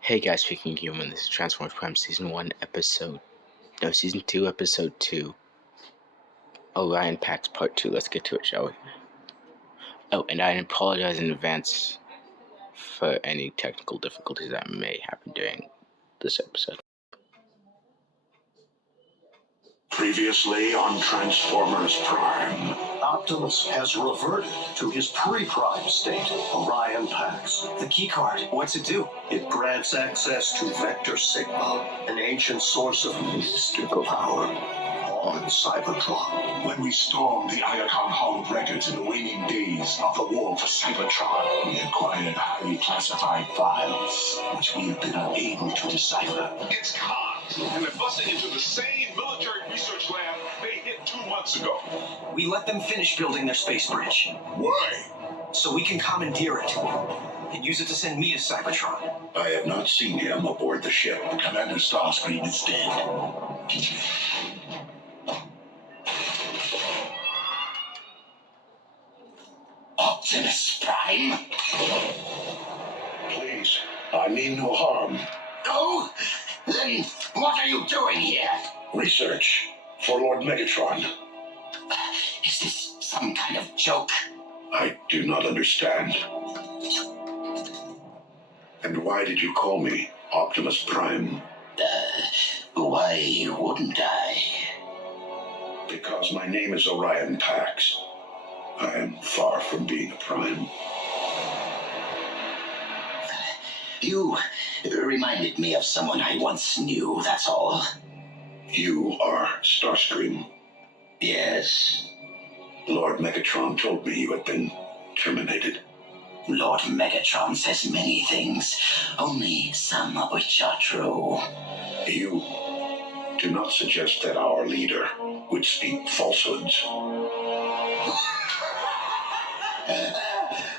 Hey guys, speaking human, this is Transformers Prime Season 2, Episode 2, Orion Packs Part 2. Let's get to it, shall we? Oh, and I apologize in advance for any technical difficulties that may happen during this episode. Previously on Transformers Prime, Optimus has reverted to his pre-Prime state, Orion Pax. The keycard, what's it do? It grants access to Vector Sigma, an ancient source of mystical power, all in Cybertron. When we stormed the Iacon Hall of Records in the waning days of the war for Cybertron, we acquired highly classified files, which we have been unable to decipher. It's cons, and they're busting into the same military research lab they hit 2 months ago. We let them finish building their space bridge. Why? So we can commandeer it and use it to send me to Cybertron. I have not seen him aboard the ship. Commander Starscream is dead. Optimus Prime? Please, I mean no harm. No? Then what are you doing here? Research for Lord Megatron. Is this some kind of joke? I do not understand. And why did you call me Optimus Prime? Why wouldn't I? Because my name is Orion Pax. I am far from being a Prime. You reminded me of someone I once knew, that's all. You are Starscream. Yes. Lord Megatron told me you had been terminated. Lord Megatron says many things, only some of which are true. You do not suggest that our leader would speak falsehoods.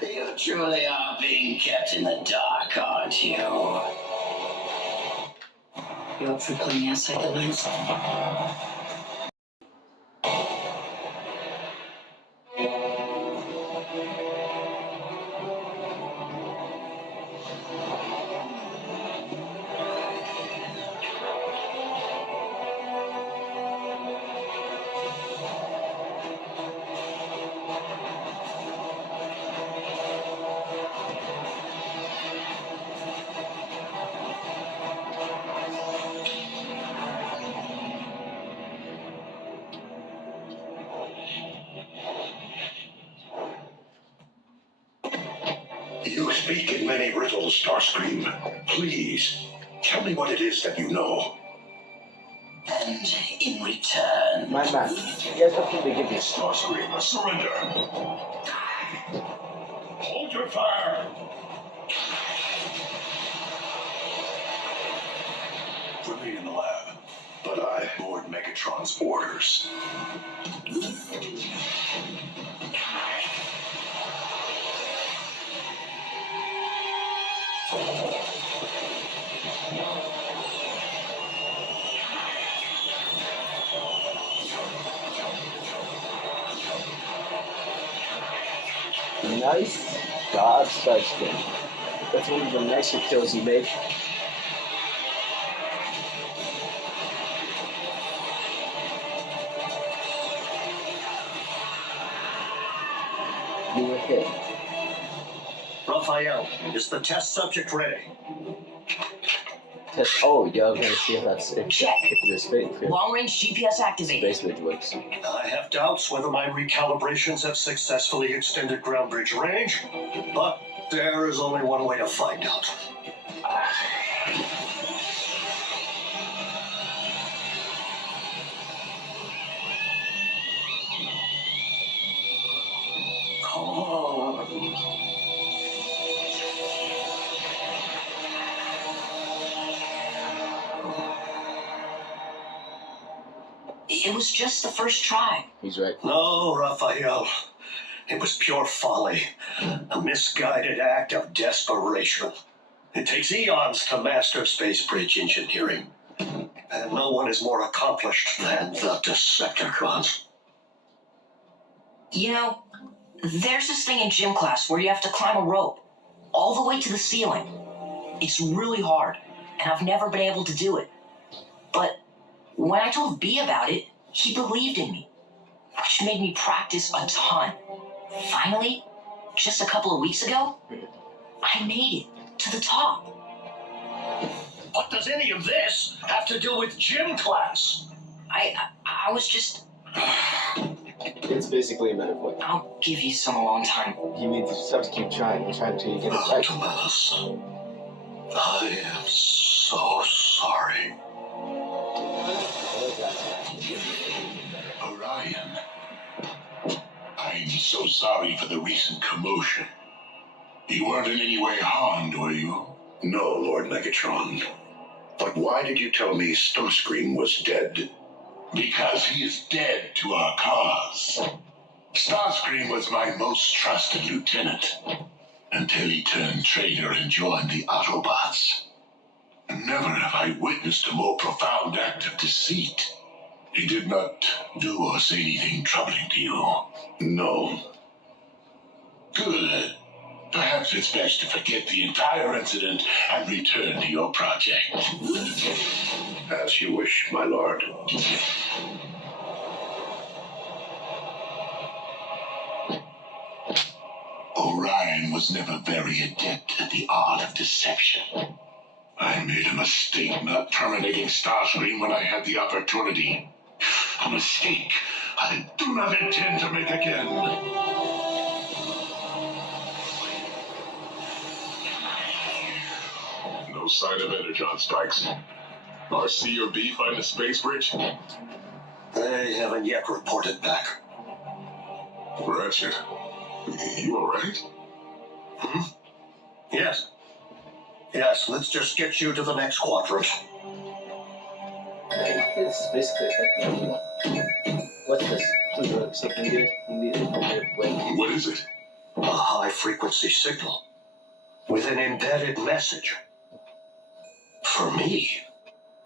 You truly are being kept in the dark, aren't you? You're up for playing outside the lines? You speak in many riddles, Starscream. Please, tell me what it is that you know. And in return... My man, you guys have to give you Starscream, surrender! Hold your fire! Remain in the lab. But I Lord Megatron's orders. Nice job, Starscream. That's one of the nicer kills you made. You were hit. Raphael, is the test subject ready? Test. Oh, you're gonna see if that's Check. if the space Long-range GPS activated. space bridge works. I have doubts whether my recalibrations have successfully extended ground bridge range, but there is only one way to find out. It was just the first try. He's right. No, Raphael. It was pure folly. A misguided act of desperation. It takes eons to master space bridge engineering. And no one is more accomplished than the Decepticons. You know, there's this thing in gym class where you have to climb a rope all the way to the ceiling. It's really hard, and I've never been able to do it. But when I told B about it, he believed in me, which made me practice a ton. Finally, just a couple of weeks ago, I made it to the top. What does any of this have to do with gym class? I was just... It's basically a metaphor. I'll give you some alone time. You need to just have to keep trying and trying until you get it right. Optimus, I am so sorry. Orion, I'm so sorry for the recent commotion. You weren't in any way harmed, were you? No, Lord Megatron. But why did you tell me Starscream was dead? Because he is dead to our cause. Starscream was my most trusted lieutenant until he turned traitor and joined the Autobots. Never have I witnessed a more profound act of deceit. He did not do or say anything troubling to you. No. Good. Perhaps it's best to forget the entire incident and return to your project. As you wish, my lord. Orion was never very adept at the art of deception. I made a mistake not terminating Starscream when I had the opportunity. A mistake I do not intend to make again. No sign of Energon spikes. Are C or B find the space bridge? They haven't yet reported back. Ratchet, you alright? Yes. Yes, let's just get you to the next quadrant. This is basically affecting everyone. What's this? Please look something good. You need a blink. What is it? A high-frequency signal with an embedded message. For me,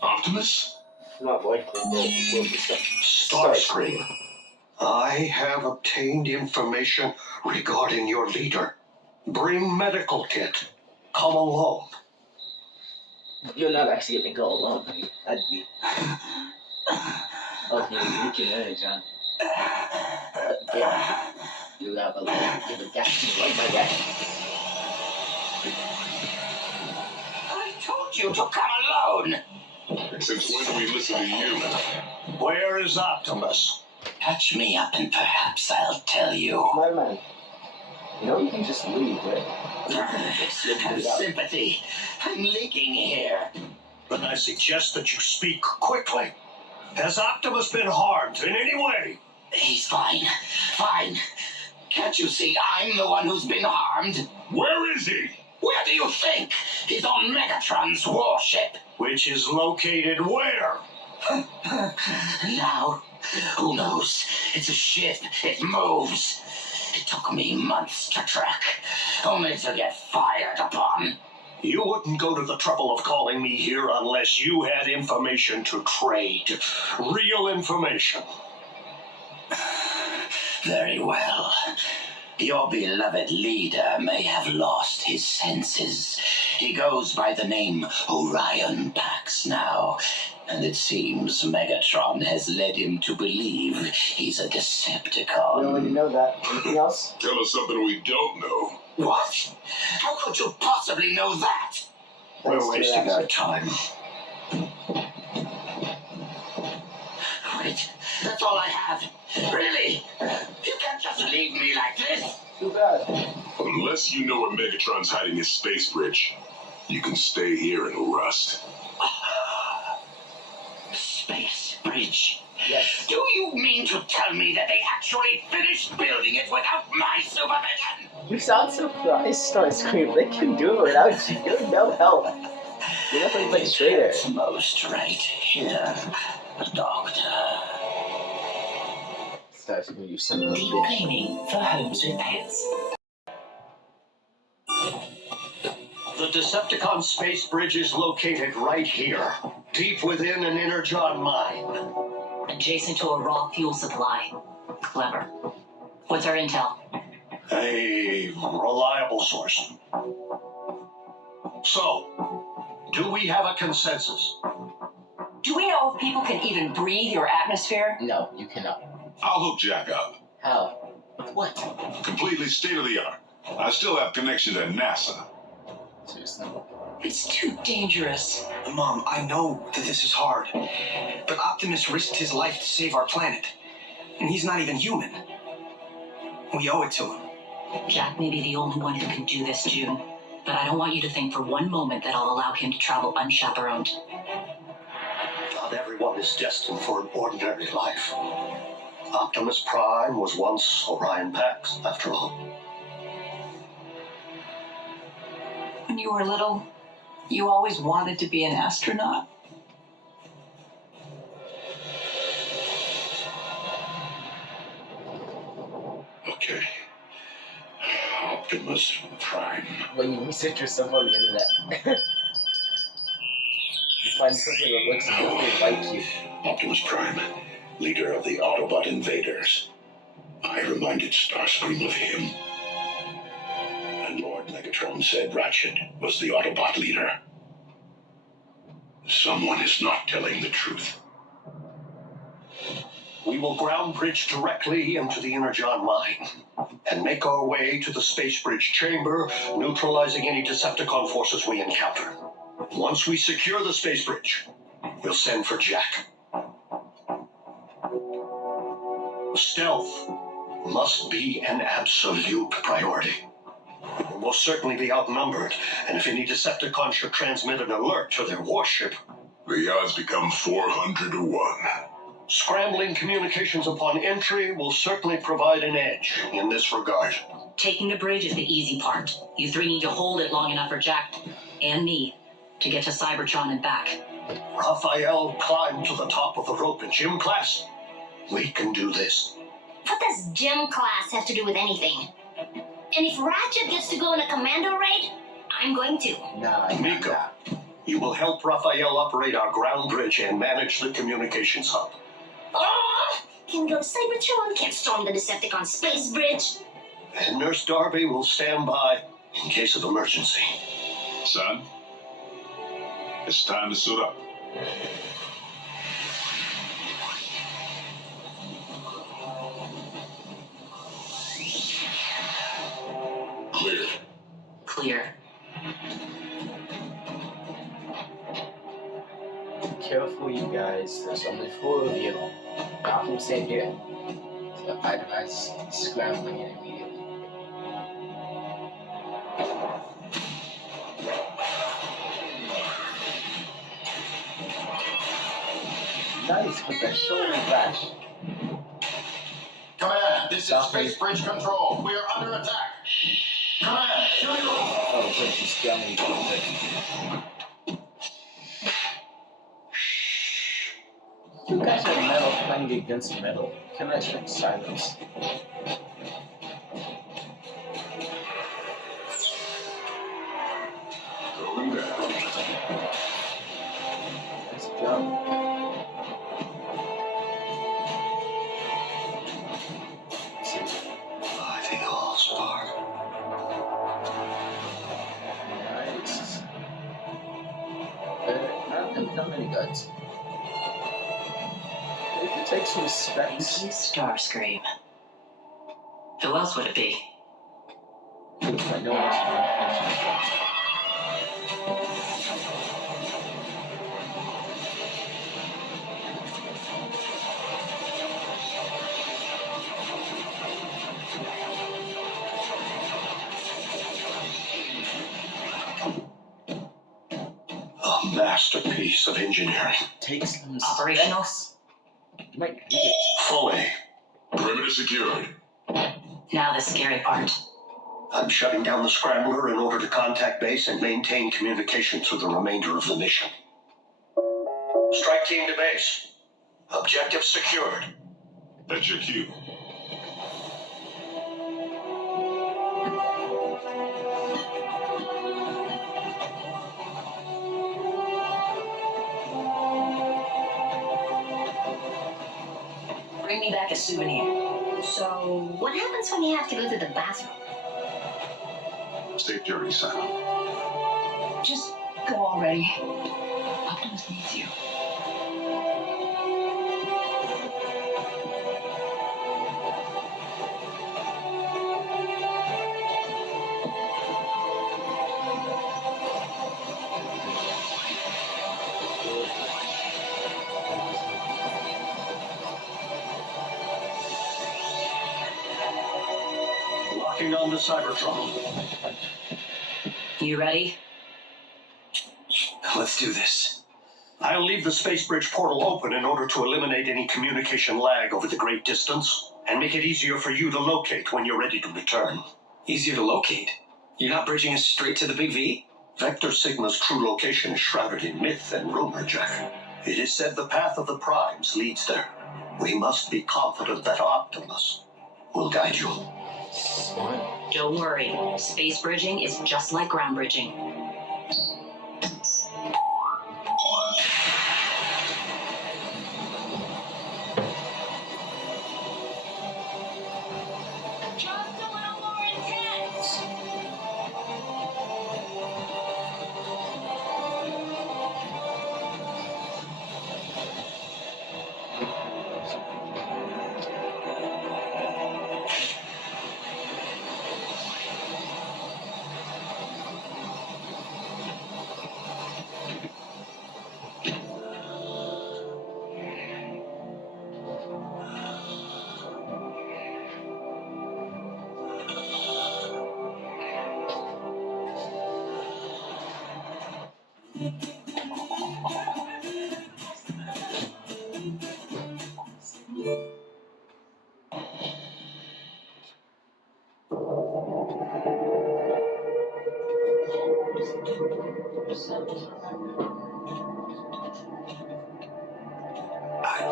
Optimus? Not likely. We'll be stuck. Starscream, I have obtained information regarding your leader. Bring medical kit. Come along. You're not actually gonna go alone, are you? That'd be. Okay, you can manage, John. Yeah. You have a little give a dash to me like my dad. I told you to come alone. Since when do we listen to you? Where is Optimus? Touch me up and perhaps I'll tell you. My man. You know you can just leave, right? Have sympathy. I'm leaking here. Then I suggest that you speak quickly. Has Optimus been harmed in any way? He's fine. Fine. Can't you see I'm the one who's been harmed? Where is he? Where do you think? He's on Megatron's warship. Which is located where? Now, who knows? It's a ship. It moves. It took me months to track, only to get fired upon. You wouldn't go to the trouble of calling me here unless you had information to trade. Real information. Very well. Your beloved leader may have lost his senses. He goes by the name Orion Pax now, and it seems Megatron has led him to believe he's a Decepticon. We already know that. Anything else? Tell us something we don't know. What? How could you possibly know that? We're wasting our time. Wait, that's all I have. Really? You can't just leave me like this. Too bad. Unless you know where Megatron's hiding his space bridge, you can stay here and rust. Space bridge. Yes. Do you mean to tell me that they actually finished building it without my supervision? You sound surprised, Starscream. They can do it without you. You're no help. You're nothing but traitor. That's most right here, Doctor. Starscream, you son of a Deep bitch. cleaning for homes with pets. The Decepticon space bridge is located right here, deep within an energon mine. Adjacent to a raw fuel supply. Clever. What's our intel? A reliable source. So, do we have a consensus? Do we know if people can even breathe your atmosphere? No, you cannot. I'll hook Jack up. How? With what? Completely state of the art. I still have connection to NASA. Seriously. It's too dangerous. Mom, I know that this is hard, but Optimus risked his life to save our planet. And he's not even human. We owe it to him. Jack may be the only one who can do this, June. But I don't want you to think for one moment that I'll allow him to travel unchaperoned. Not everyone is destined for an ordinary life. Optimus Prime was once Orion Pax, after all. When you were little, you always wanted to be an astronaut. Okay. Optimus Prime. When you research yourself on the internet, you find something that looks nothing like you. Optimus Prime, leader of the Autobot invaders. I reminded Starscream of him. And Lord Megatron said Ratchet was the Autobot leader. Someone is not telling the truth. We will ground bridge directly into the Energon mine and make our way to the space bridge chamber, neutralizing any Decepticon forces we encounter. Once we secure the space bridge, we'll send for Jack. Stealth must be an absolute priority. We'll most certainly be outnumbered, and if any Decepticon should transmit an alert to their warship, The odds become 400 to 1. scrambling communications upon entry will certainly provide an edge in this regard. Taking the bridge is the easy part. You three need to hold it long enough for Jack and me to get to Cybertron and back. Raphael climbed to the top of the rope in gym class. We can do this. What does gym class have to do with anything? And if Ratchet gets to go on a commando raid, I'm going to. Nah, Miko, you will help Raphael operate our ground bridge and manage the communications hub. Oh! Can go to Cybertron, can't storm the Decepticon space bridge. And Nurse Darby will stand by in case of emergency. Son, it's time to suit up. Clear. Clear. Careful, you guys. There's only 4 of you. Not from staying here. So I advise scrambling it immediately. Nice with that shoulder bash. Command, this is Southern. Space Bridge Control. We are under attack. Command, show you. Oh, good, you scrambling. You guys are metal playing against metal. Can I expect silence? Going down. Let's jump. By the All-Star. Nice. Not many guns. It takes some specs. Starscream. Who else would it be? I know what's going to A masterpiece of engineering. take some Operational. specs. You might need it. Fully. Perimeter secured. Now the scary part. I'm shutting down the scrambler in order to contact base and maintain communication through the remainder of the mission. Strike team to base. Objective secured. That's your cue. Bring me back a souvenir. So, what happens when you have to go to the bathroom? Stay dirty, son. Just go already. Optimus needs you. Locking on the Cybertron. You ready? Let's do this. I'll leave the space bridge portal open in order to eliminate any communication lag over the great distance and make it easier for you to locate when you're ready to return. Easier to locate. You're not bridging us straight to the Big V? Vector Sigma's true location is shrouded in myth and rumor, Jack. It is said the path of the primes leads there. We must be confident that Optimus will guide you. Don't worry. Space bridging is just like ground bridging. Just a little more intense.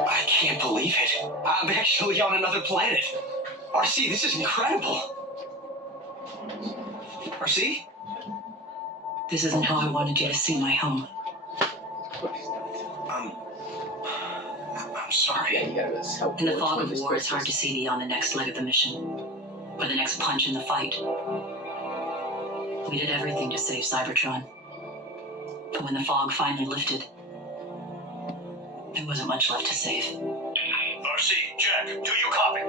I can't believe it. I'm actually on another planet. RC, this is incredible. RC? This isn't how I wanted you to see my home. I'm sorry. Yeah, you gotta help. In the fog of war, it's hard to see beyond the next leg of the mission, or the next punch in the fight. We did everything to save Cybertron. But when the fog finally lifted, there wasn't much left to save. RC, Jack, do you copy?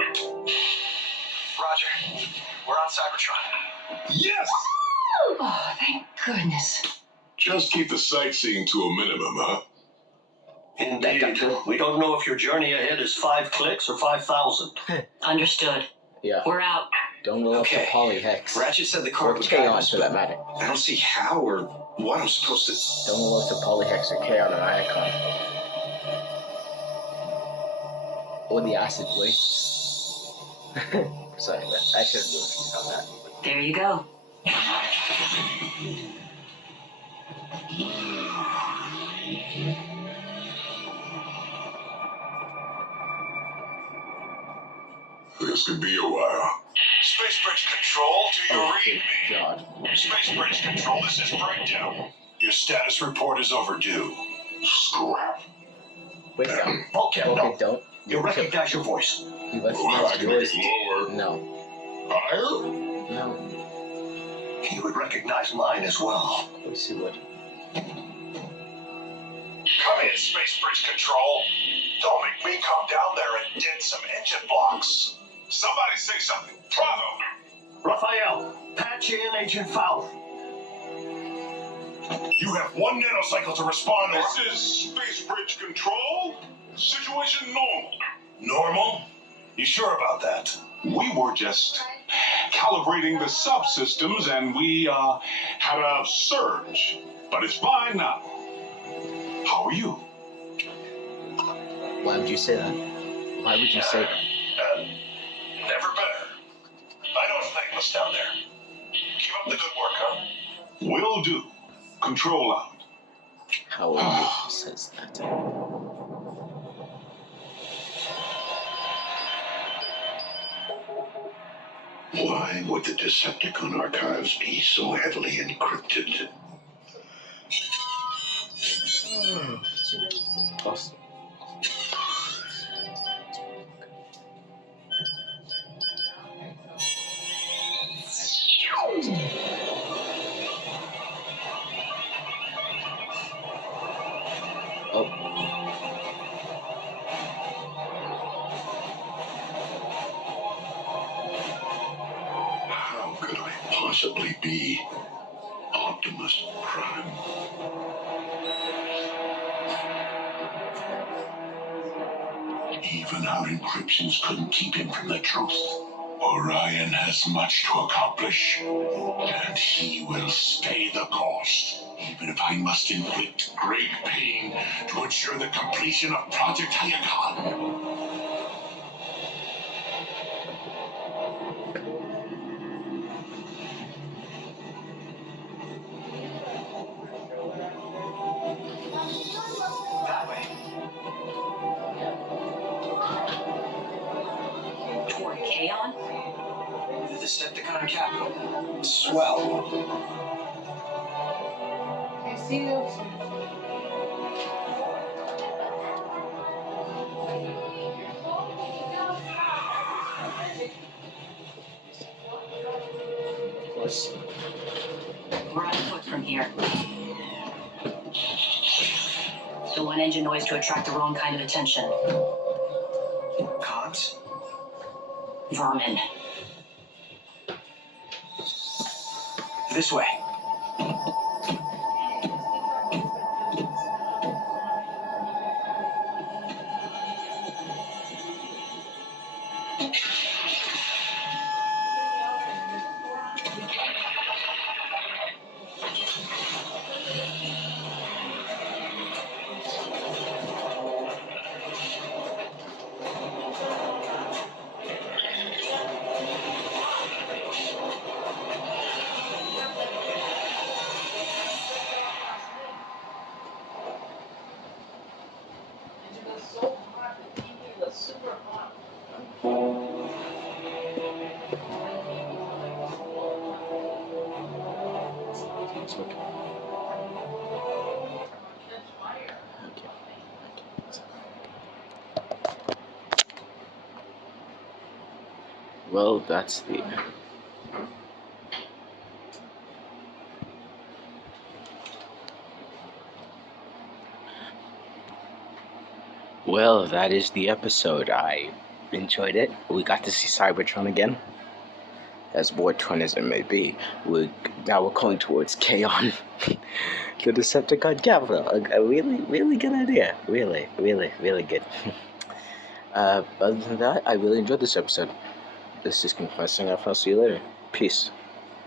Roger. We're on Cybertron. Yes! Oh, thank goodness. Just keep the sightseeing to a minimum, huh? Indeed. We don't know if your journey ahead is 5 clicks or 5,000. Understood. Yeah. We're out. Don't roll up the Okay. polyhex. Ratchet said the Or card would guide chaos us, for but that matter. I don't see how or what I'm supposed to... Don't roll up the polyhex or chaos on my icon. Or the acid wastes. Sorry, I should have moved on that. There you go. This could be a while. Space Bridge Control, do you Oh, read good me? God. Space Bridge Control, this is Breakdown. Your status report is overdue. Scrap. Wait, no. Okay, Okay, no. don't. You recognize your voice. You Well, I recognize can make yours. it lower. No. Higher? No. You would recognize mine as well. Of course you would. Come in, Space Bridge Control. Don't make me come down there and dent some engine blocks. Somebody say something. Bravo! Raphael, patch in Agent Fowler. You have 1 nanocycle to respond. This is Space Bridge Control. Situation normal. Normal? You sure about that? We were just calibrating the subsystems and we had a surge. But it's fine now. How are you? Why would you say that? Why would you say that? Never better. I know it's thankless down there. Keep up the good work, huh? Will do. Control out. How are you? Who says that? Why would the Decepticon archives be so heavily encrypted? Awesome. be Optimus Prime. Even our encryptions couldn't keep him from the truth. Orion has much to accomplish, and he will stay the course, even if I must inflict great pain to ensure the completion of Project Hyagon. That way. Toward Kaon? The Decepticon capital. Swell. We're on foot from here. The one engine noise to attract the wrong kind of attention. Cons? Vermin. This way. It's okay. Well, that's the... Well, that is the episode. I enjoyed it. We got to see Cybertron again. As bored-torn as it may be, now we're going towards Kaon, the Decepticon capital. A really, really good idea. Really, really, really good. Other than that, I really enjoyed this episode. This is Confessing. I'll see you later. Peace.